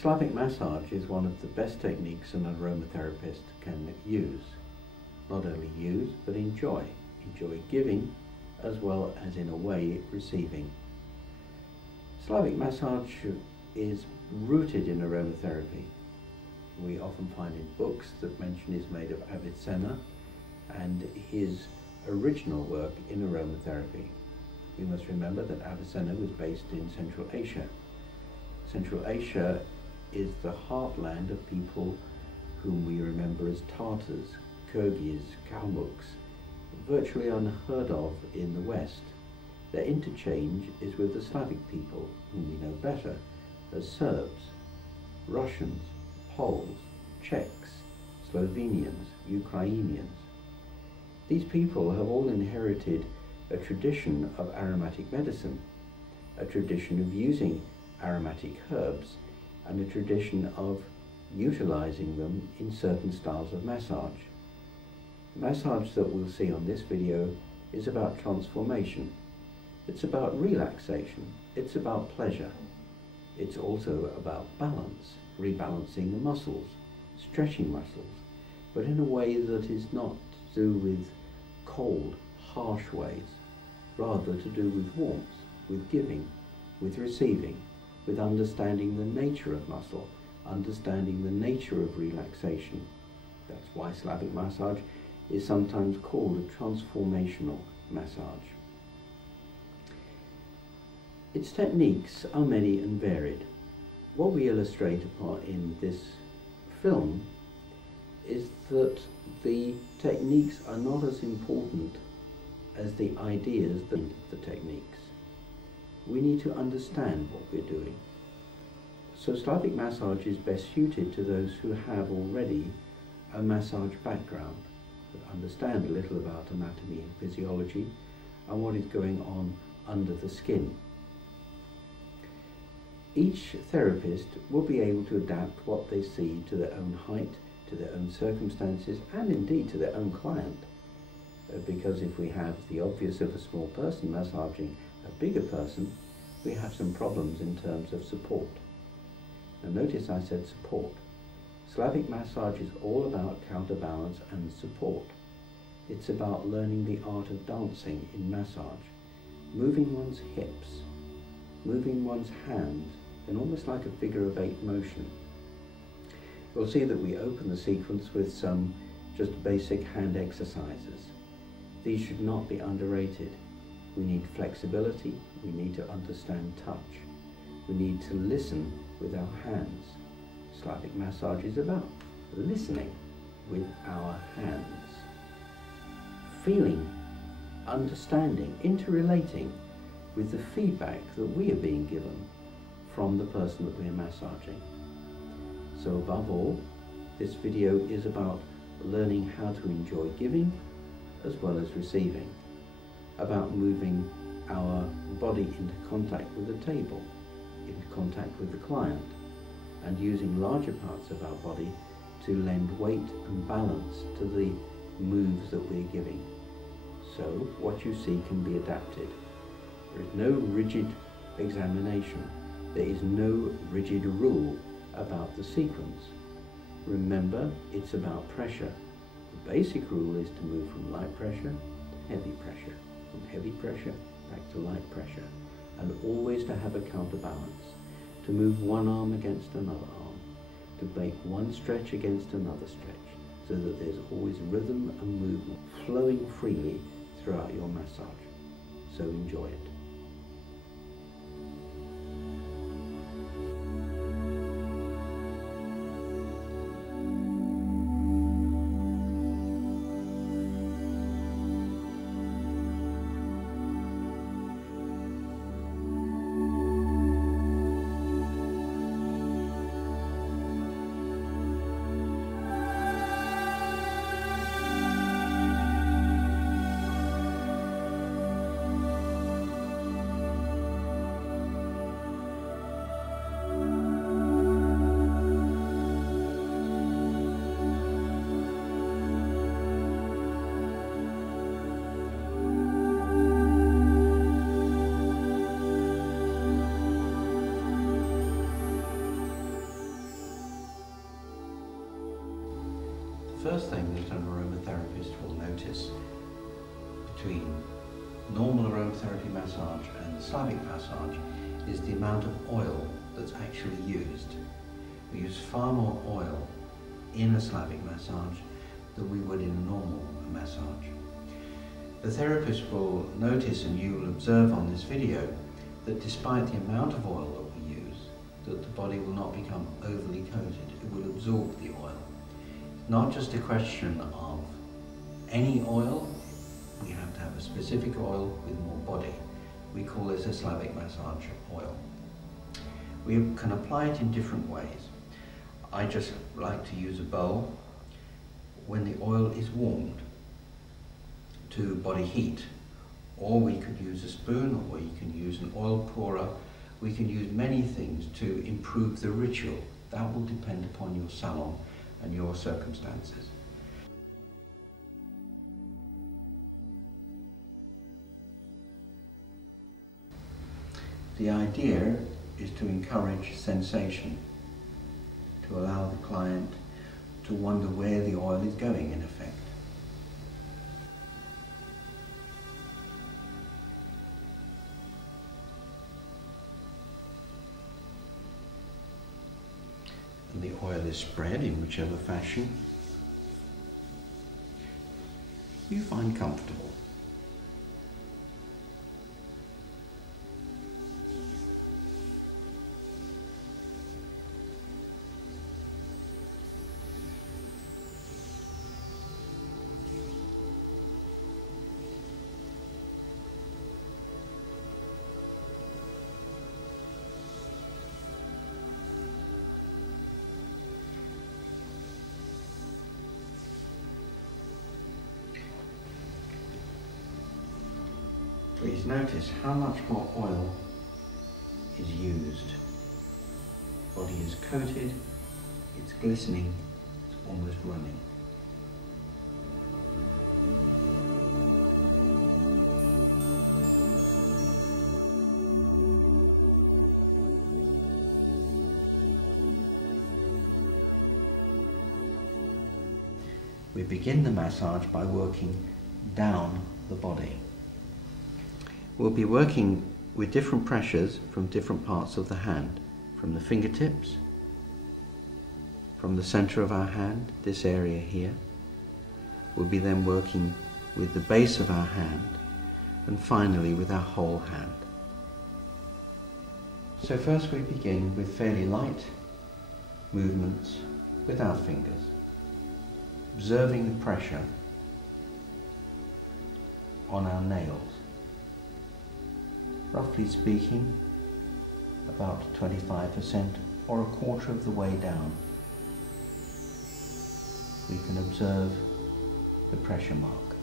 Slavic massage is one of the best techniques an aromatherapist can use. Not only use, but enjoy. Enjoy giving as well as, in a way, receiving. Slavic massage is rooted in aromatherapy. We often find in books that mention is made of Avicenna and his original work in aromatherapy. We must remember that Avicenna was based in Central Asia. Central Asia is the heartland of people whom we remember as Tartars, Kyrgyz, Kalmuks, virtually unheard of in the West. Their interchange is with the Slavic people, whom we know better as Serbs, Russians, Poles, Czechs, Slovenians, Ukrainians. These people have all inherited a tradition of aromatic medicine, a tradition of using aromatic herbs, and a tradition of utilizing them in certain styles of massage. The massage that we'll see on this video is about transformation. It's about relaxation. It's about pleasure. It's also about balance, rebalancing the muscles, stretching muscles, but in a way that is not to do with cold, harsh ways, rather to do with warmth, with giving, with receiving, with understanding the nature of muscle, understanding the nature of relaxation. That's why Slavic massage is sometimes called a transformational massage. Its techniques are many and varied. What we illustrate upon in this film is that the techniques are not as important as the ideas that the techniques. We need to understand what we're doing. So Slavic massage is best suited to those who have already a massage background, that understand a little about anatomy and physiology and what is going on under the skin. Each therapist will be able to adapt what they see to their own height, to their own circumstances, and indeed to their own client. Because if we have the obvious of a small person massaging a bigger person, we have some problems in terms of support. Now notice I said support. Slavic massage is all about counterbalance and support. It's about learning the art of dancing in massage, moving one's hips, moving one's hands in almost like a figure of eight motion. You'll see that we open the sequence with some just basic hand exercises. These should not be underrated. We need flexibility, we need to understand touch, we need to listen with our hands. Slavic massage is about listening with our hands, feeling, understanding, interrelating with the feedback that we are being given from the person that we are massaging. So above all, this video is about learning how to enjoy giving as well as receiving, about moving our body into contact with the table, into contact with the client, and using larger parts of our body to lend weight and balance to the moves that we're giving. So what you see can be adapted. There is no rigid examination. There is no rigid rule about the sequence. Remember, it's about pressure. The basic rule is to move from light pressure to heavy pressure, from heavy pressure back to light pressure, and always to have a counterbalance, to move one arm against another arm, to make one stretch against another stretch, so that there's always rhythm and movement flowing freely throughout your massage. So enjoy it. first thing that an aromatherapist will notice between normal aromatherapy massage and Slavic massage is the amount of oil that's actually used. We use far more oil in a Slavic massage than we would in a normal massage. The therapist will notice, and you will observe on this video, that despite the amount of oil that we use, that the body will not become overly coated. It will absorb the oil. Not just a question of any oil, we have to have a specific oil with more body. We call this a Slavic massage oil. We can apply it in different ways. I just like to use a bowl when the oil is warmed to body heat, or we could use a spoon, or you can use an oil pourer. We can use many things to improve the ritual. That will depend upon your salon and your circumstances. The idea is to encourage sensation, to allow the client to wonder where the oil is going, in effect. And the oil is spread in whichever fashion you find comfortable. Please notice how much more oil is used. Body is coated, it's glistening, it's almost running. We begin the massage by working down the body. We'll be working with different pressures from different parts of the hand, from the fingertips, from the center of our hand, this area here. We'll be then working with the base of our hand, and finally with our whole hand. So first we begin with fairly light movements with our fingers, observing the pressure on our nails. Roughly speaking, about 25% or a quarter of the way down, we can observe the pressure mark.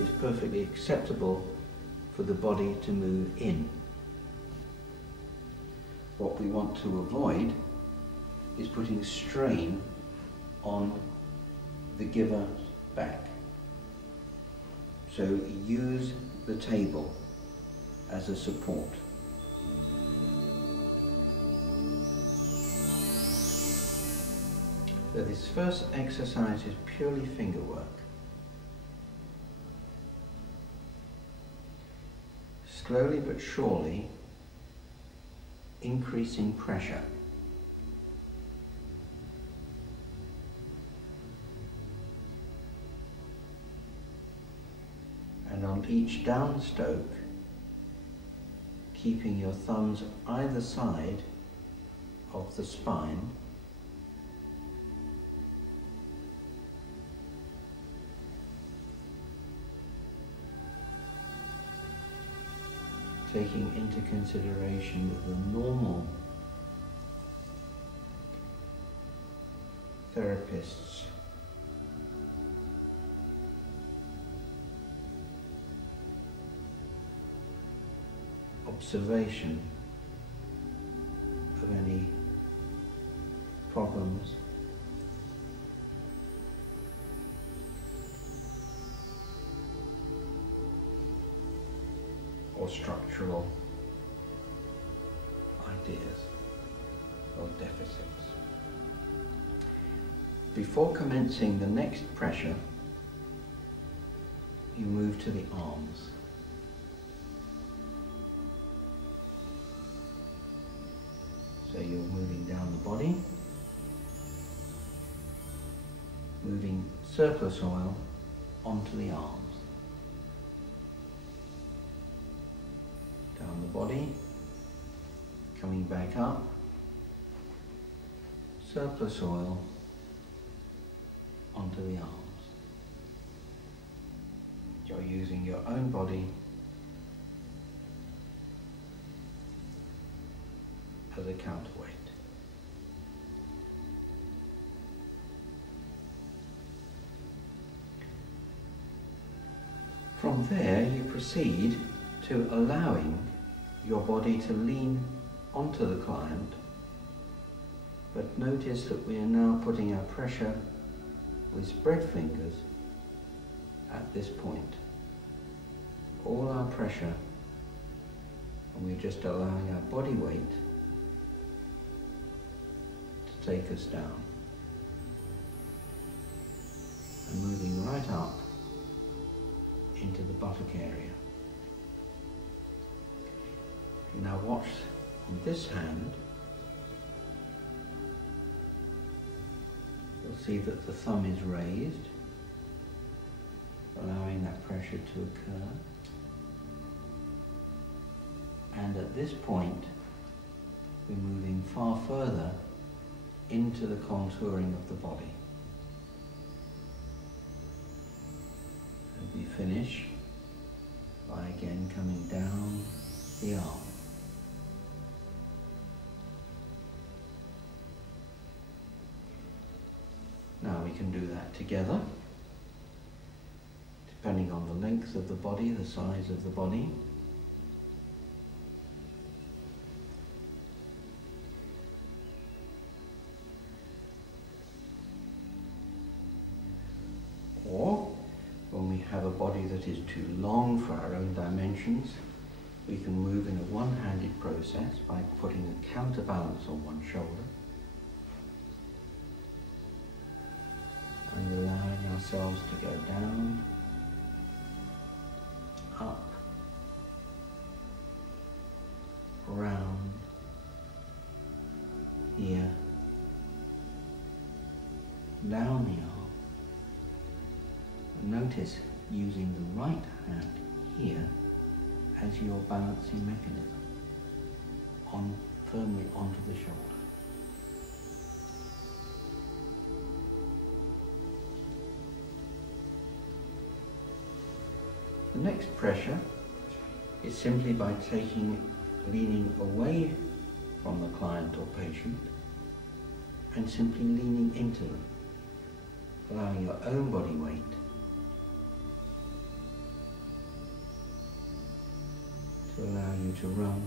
It's perfectly acceptable for the body to move in. What we want to avoid is putting strain on the giver's back. So use the table as a support. So this first exercise is purely finger work. Slowly but surely increasing pressure. And on each downstroke, keeping your thumbs either side of the spine, taking into consideration the normal therapist's observation of any problems or structural deficits. Before commencing the next pressure, you move to the arms. So you're moving down the body, moving surplus oil onto the arms. Down the body, coming back up, surplus oil onto the arms. You're using your own body as a counterweight. From there you proceed to allowing your body to lean onto the client, but notice that we are now putting our pressure with spread fingers at this point. All our pressure, and we're just allowing our body weight to take us down. And moving right up into the buttock area. Now watch on this hand. You'll see that the thumb is raised, allowing that pressure to occur. And at this point, we're moving far further into the contouring of the body. And we finish by again coming down the arm. Now we can do that together, depending on the length of the body, the size of the body. Or, when we have a body that is too long for our own dimensions, we can move in a one-handed process by putting a counterbalance on one shoulder and allowing ourselves to go down, up, round, here, down the arm. And notice using the right hand here as your balancing mechanism, firmly onto the shoulder. The next pressure is simply by leaning away from the client or patient and simply leaning into them, allowing your own body weight to allow you to run